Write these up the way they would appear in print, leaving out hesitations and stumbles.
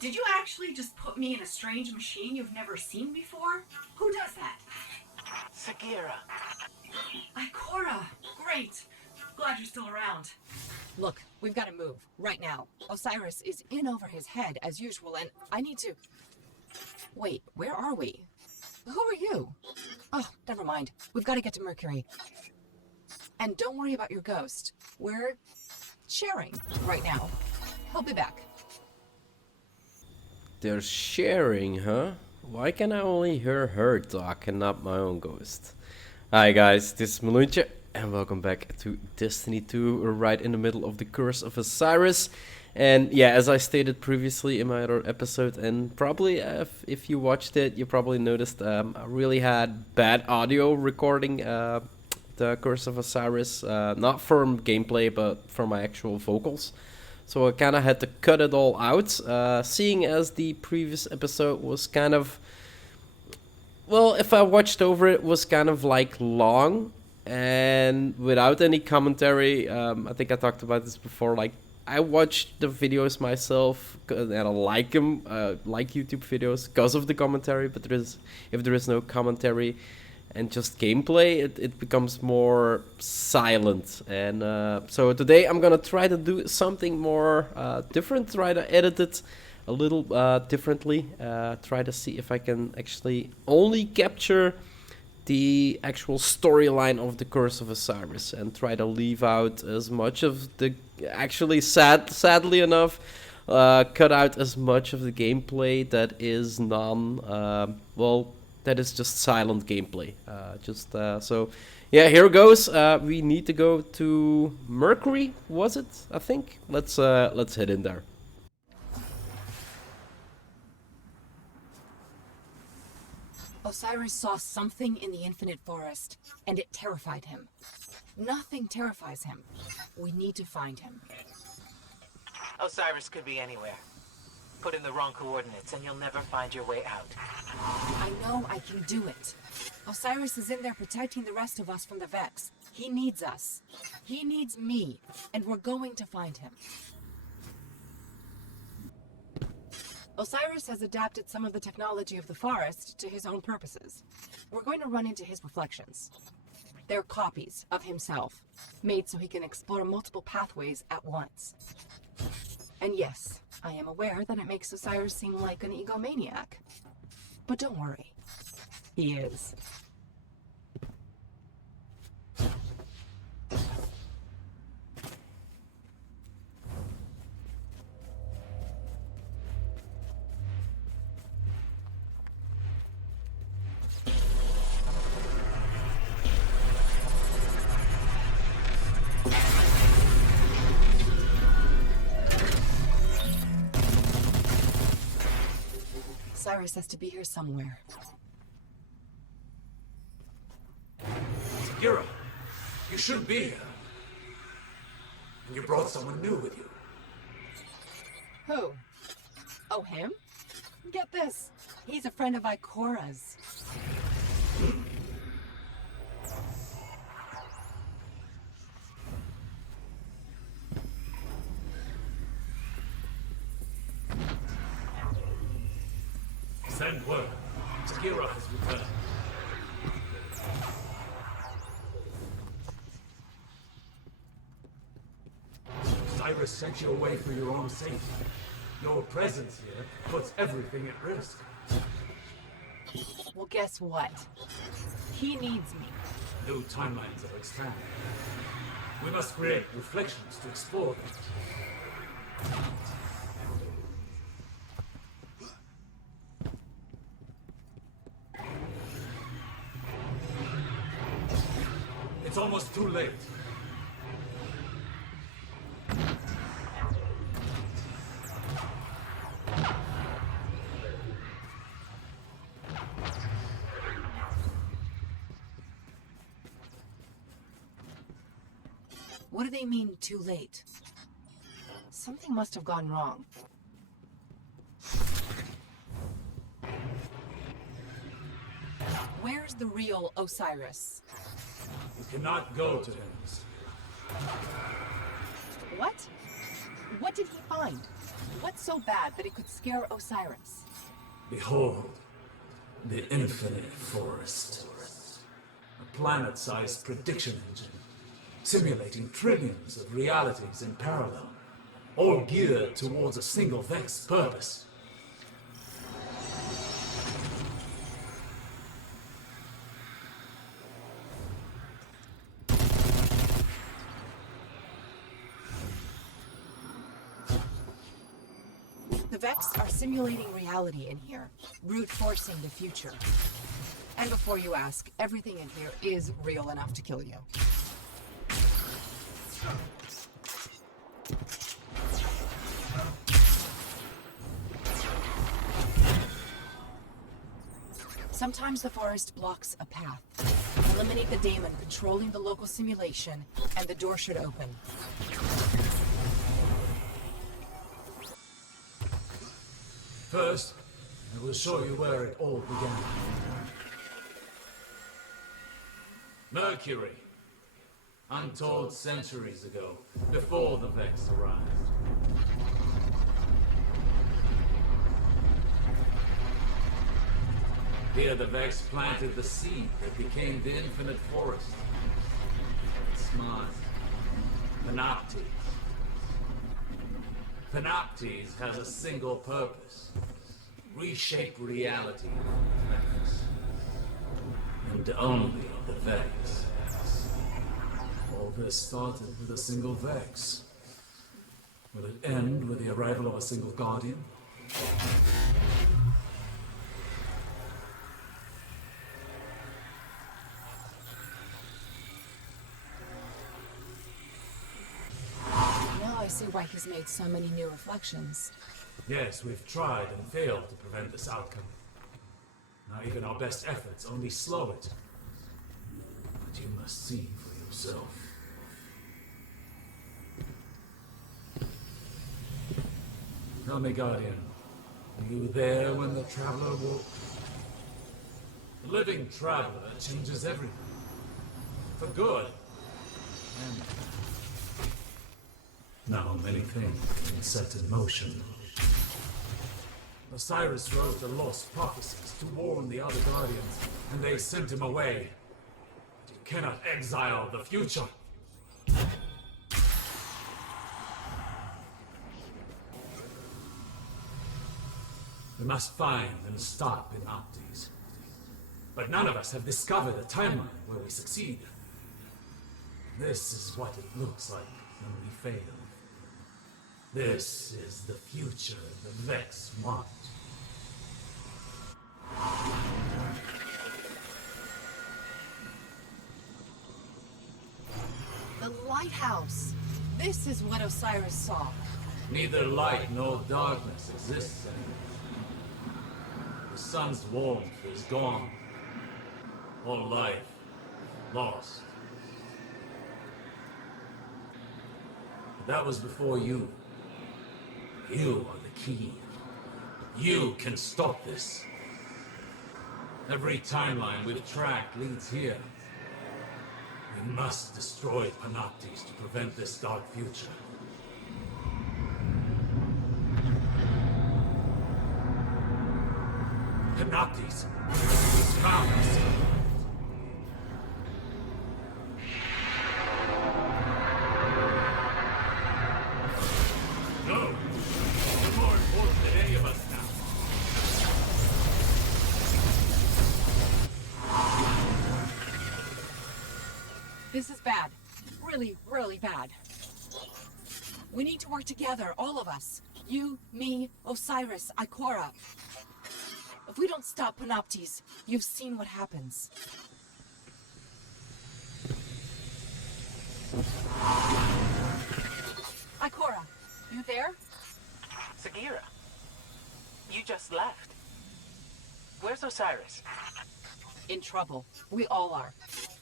Did you actually just put me in a strange machine you've never seen before? Who does that? Sagira. Ikora! Great! Glad you're still around. Look, we've got to move, right now. Osiris is in over his head, as usual, and I need to... Wait, where are we? Who are you? Oh, never mind. We've got to get to Mercury. And don't worry about your ghost. We're sharing right now. He'll be back. They're sharing, huh? Why can I only hear her talk and not my own ghost? Hi guys, this is Meluntje and welcome back to Destiny 2. We're right in the middle of the Curse of Osiris. And yeah, as I stated previously in my other episode, and probably if you watched it, you probably noticed I really had bad audio recording the Curse of Osiris. Not from gameplay, but from my actual vocals. So I kind of had to cut it all out, seeing as the previous episode was kind of, well, if I watched over it, was kind of like long and without any commentary. I think I talked about this before, like I watched the videos myself and I like them, like YouTube videos because of the commentary, but if there is no commentary and just gameplay, it becomes more silent. And so today I'm gonna try to do something more different, try to edit it a little differently, try to see if I can actually only capture the actual storyline of the Curse of Osiris and try to leave out as much of the, actually sadly enough, cut out as much of the gameplay that is that is just silent gameplay. So yeah, here goes. We need to go to Mercury, was it? I think. Let's head in there. Osiris saw something in the infinite forest, and it terrified him. Nothing terrifies him. We need to find him. Osiris could be anywhere. Put in the wrong coordinates and you'll never find your way out. I know I can do it. Osiris is in there protecting the rest of us from the Vex. He needs us. He needs me, and we're going to find him. Osiris has adapted some of the technology of the forest to his own purposes. We're going to run into his reflections. They're copies of himself, made so he can explore multiple pathways at once. And yes, I am aware that it makes Osiris seem like an egomaniac. But don't worry. He is. Osiris has to be here somewhere. Sagira, you shouldn't be here. And you brought someone new with you. Who? Oh, him? Get this. He's a friend of Ikora's. Send word. Sagira has returned. Osiris sent you away for your own safety. Your presence here puts everything at risk. Well, guess what? He needs me. New timelines are expanding. We must create reflections to explore them. It's almost too late. What do they mean, too late? Something must have gone wrong. Where's the real Osiris? You cannot go to him. What? What did he find? What's so bad that it could scare Osiris? Behold, the infinite forest. A planet-sized prediction engine, simulating trillions of realities in parallel, all geared towards a single Vex purpose. The Vex are simulating reality in here, brute forcing the future. And before you ask, everything in here is real enough to kill you. Sometimes the forest blocks a path. Eliminate the daemon controlling the local simulation, and the door should open. First, I will show you where it all began. Mercury. Untold centuries ago, before the Vex arrived. Here the Vex planted the seed that became the infinite forest. Smart. Panoptes. Panoptes has a single purpose. Reshape reality of the Vex. And only of the Vex. All this started with a single Vex. Will it end with the arrival of a single Guardian? Now I see why he's made so many new reflections. Yes, we've tried and failed to prevent this outcome. Now even our best efforts only slow it. But you must see for yourself. Tell me, Guardian, were you there when the Traveler woke? The living Traveler changes everything. For good. And now many things have been set in motion. Osiris wrote the lost prophecies to warn the other Guardians, and they sent him away. But you cannot exile the future. We must find and stop Panoptes. But none of us have discovered a timeline where we succeed. This is what it looks like when we fail. This is the future the Vex want. The lighthouse! This is what Osiris saw. Neither light nor darkness exists anymore. The sun's warmth is gone. All life lost. But that was before you. You are the key. You can stop this. Every timeline we've tracked leads here. We must destroy Panoptes to prevent this dark future. Panoptes! He's found us! No! You're more important than any of us now. This is bad. Really, really bad. We need to work together, all of us. You, me, Osiris, Ikora. If we don't stop Panoptes, you've seen what happens. Ikora, you there? Sagira, you just left. Where's Osiris? In trouble. We all are.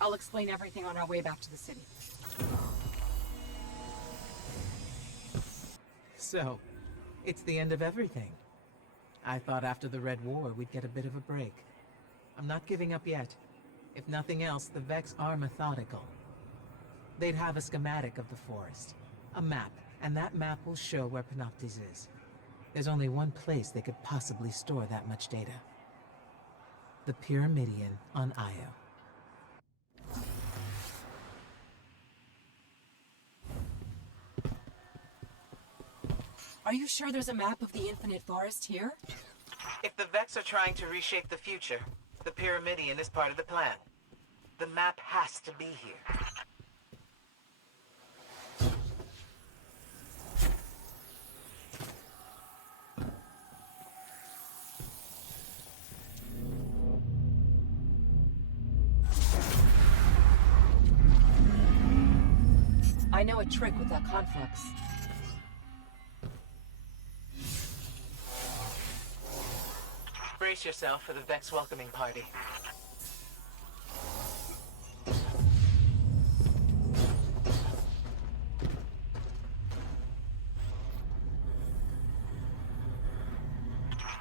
I'll explain everything on our way back to the city. So, it's the end of everything. I thought after the Red War we'd get a bit of a break. I'm not giving up yet. If nothing else, the Vex are methodical. They'd have a schematic of the forest, a map, and that map will show where Panoptes is. There's only one place they could possibly store that much data. The Pyramidion on Io. Are you sure there's a map of the Infinite Forest here? If the Vex are trying to reshape the future, the Pyramidion is part of the plan. The map has to be here. I know a trick with that conflux. Brace yourself for the Vex welcoming party.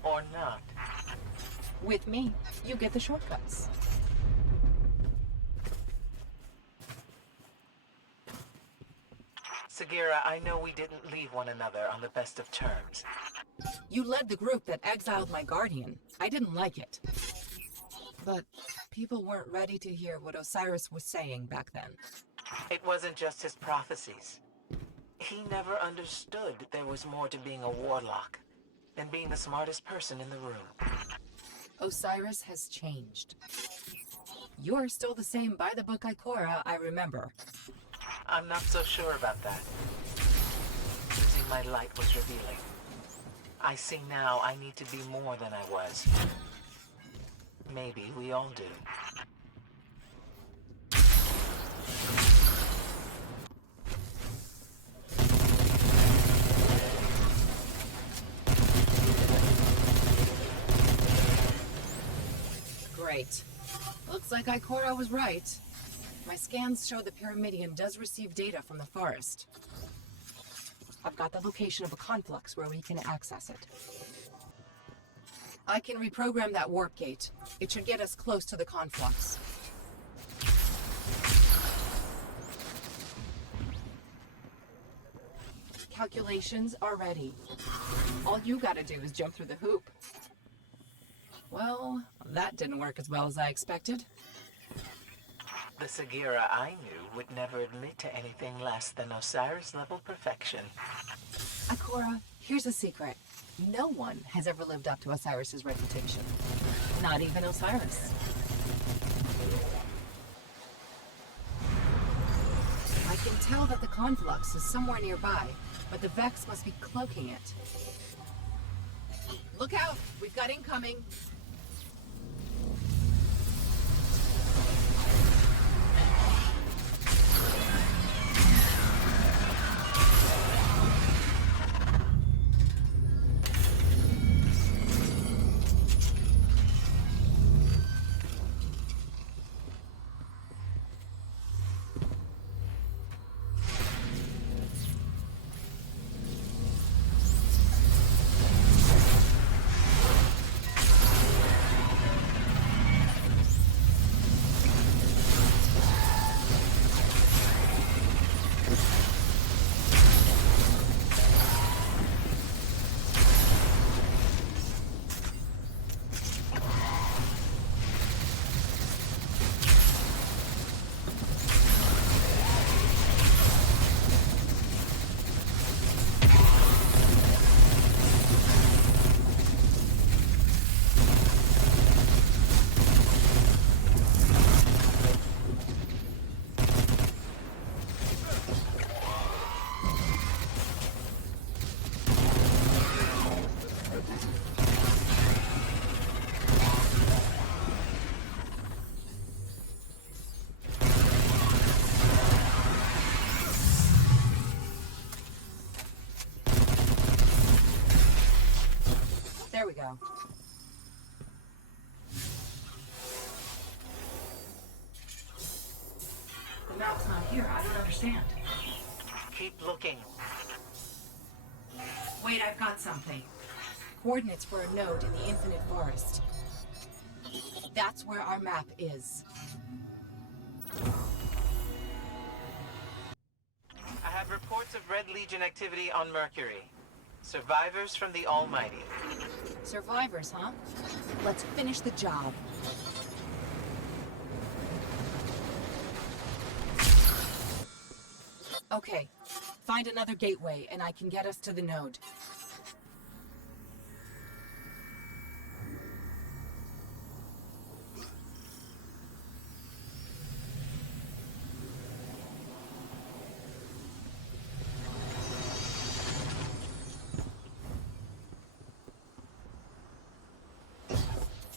Or not. With me, you get the shortcuts. Sagira, I know we didn't leave one another on the best of terms. You led the group that exiled my guardian. I didn't like it. But people weren't ready to hear what Osiris was saying back then. It wasn't just his prophecies. He never understood there was more to being a warlock than being the smartest person in the room. Osiris has changed. You're still the same by-the-book Ikora I remember. I'm not so sure about that. Losing my light was revealing. I see now I need to be more than I was. Maybe we all do. Great. Looks like Ikora was right. My scans show the Pyramidion does receive data from the forest. I've got the location of a conflux where we can access it. I can reprogram that warp gate. It should get us close to the conflux. Calculations are ready. All you gotta do is jump through the hoop. Well, that didn't work as well as I expected. The Sagira I knew would never admit to anything less than Osiris-level perfection. Ikora, here's a secret. No one has ever lived up to Osiris's reputation. Not even Osiris. I can tell that the conflux is somewhere nearby, but the Vex must be cloaking it. Look out! We've got incoming! There we go. The map's not here. I don't understand. Keep looking. Wait, I've got something. Coordinates for a node in the Infinite Forest. That's where our map is. I have reports of Red Legion activity on Mercury. Survivors from the Almighty. Survivors, huh? Let's finish the job. Okay, find another gateway and I can get us to the node.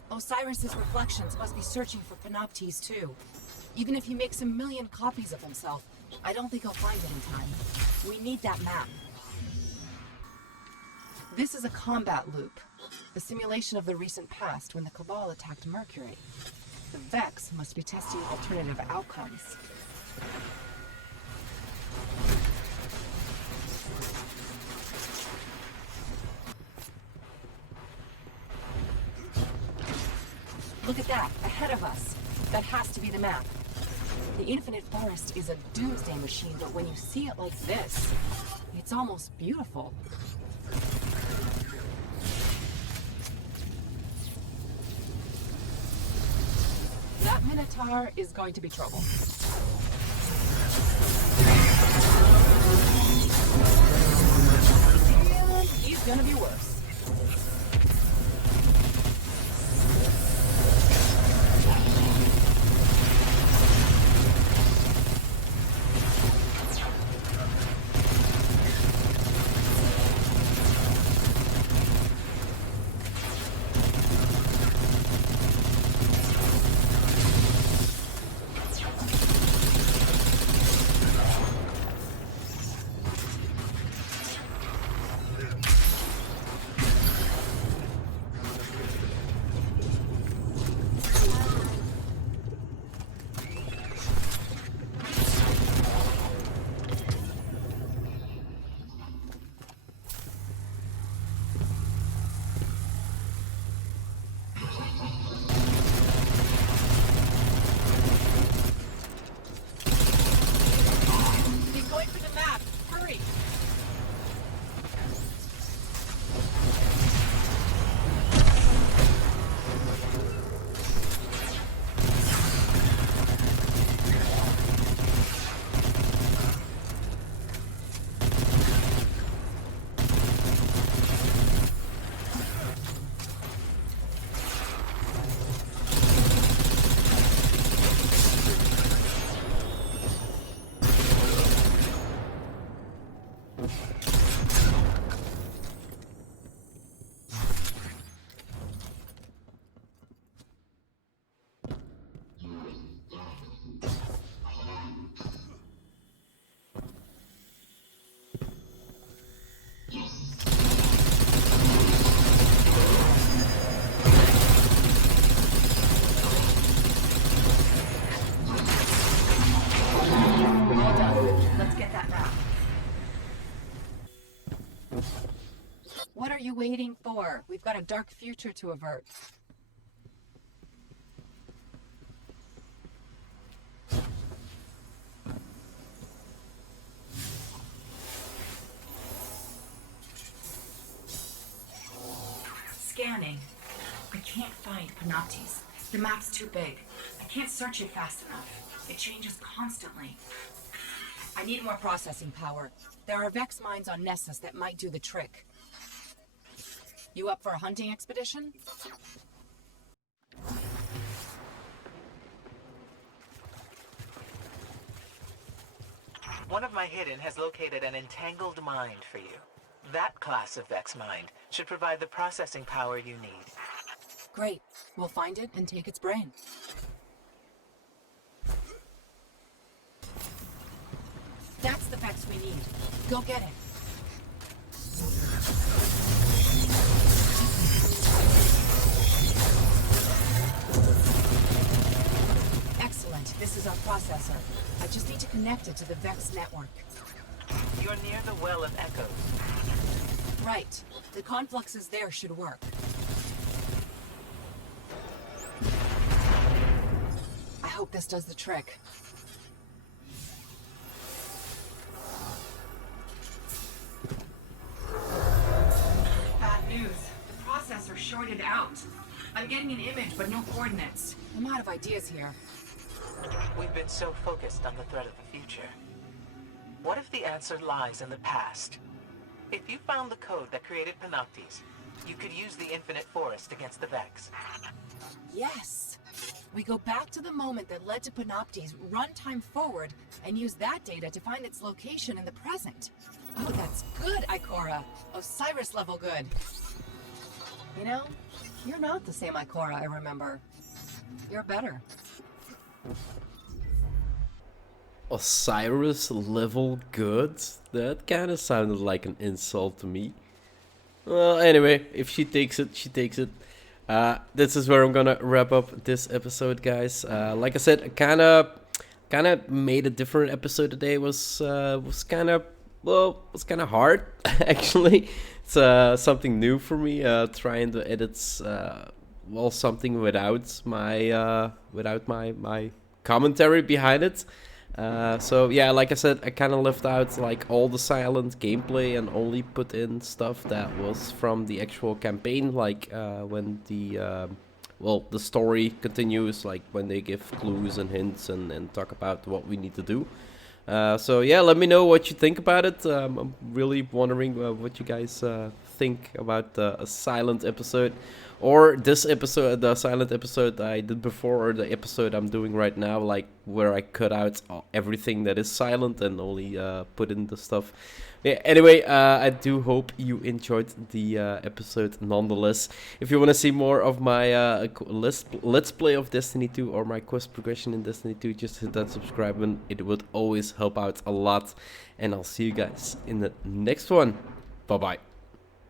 Osiris's reflections must be searching for Panoptes too. Even if he makes a million copies of himself, I don't think he'll find it in time. We need that map. This is a combat loop, a simulation of the recent past when the Cabal attacked Mercury. The Vex must be testing alternative outcomes. Look at that, ahead of us. That has to be the map. The Infinite Forest is a doomsday machine, but when you see it like this, it's almost beautiful. That Minotaur is going to be trouble. And he's gonna be worse. What are you waiting for? We've got a dark future to avert. Scanning. I can't find Panoptes. The map's too big. I can't search it fast enough. It changes constantly. I need more processing power. There are Vex mines on Nessus that might do the trick. You up for a hunting expedition? One of my hidden has located an entangled mind for you. That class of Vex mind should provide the processing power you need. Great. We'll find it and take its brain. That's the Vex we need. Go get it. Excellent. This is our processor. I just need to connect it to the Vex network. You're near the Well of Echoes. Right. The confluxes there should work. I hope this does the trick. sorted out. I'm getting an image, but no coordinates. I'm out of ideas here. We've been so focused on the threat of the future. What if the answer lies in the past? If you found the code that created Panoptes, you could use the infinite forest against the Vex. Yes! We go back to the moment that led to Panoptes, run time forward, and use that data to find its location in the present. Oh, that's good, Ikora. Osiris level good. You know, you're not the same Ikora I remember. You're better. Osiris level good? That kind of sounded like an insult to me. Well, anyway, if she takes it, she takes it. This is where I'm gonna wrap up this episode, guys. Like I said, I kind of made a different episode today. Was kind of hard actually. It's something new for me. Trying to edit something without my commentary behind it. So yeah, like I said, I kind of left out like all the silent gameplay and only put in stuff that was from the actual campaign, like when the story continues, like when they give clues and hints and talk about what we need to do. So yeah, let me know what you think about it. I'm really wondering what you guys think about a silent episode, or this episode, the silent episode I did before, or the episode I'm doing right now, like where I cut out everything that is silent and only put in the stuff. Yeah, anyway, I do hope you enjoyed the episode nonetheless. If you want to see more of my let's play of Destiny 2 or my quest progression in Destiny 2, just hit that subscribe button. It would always help out a lot. And I'll see you guys in the next one. Bye-bye.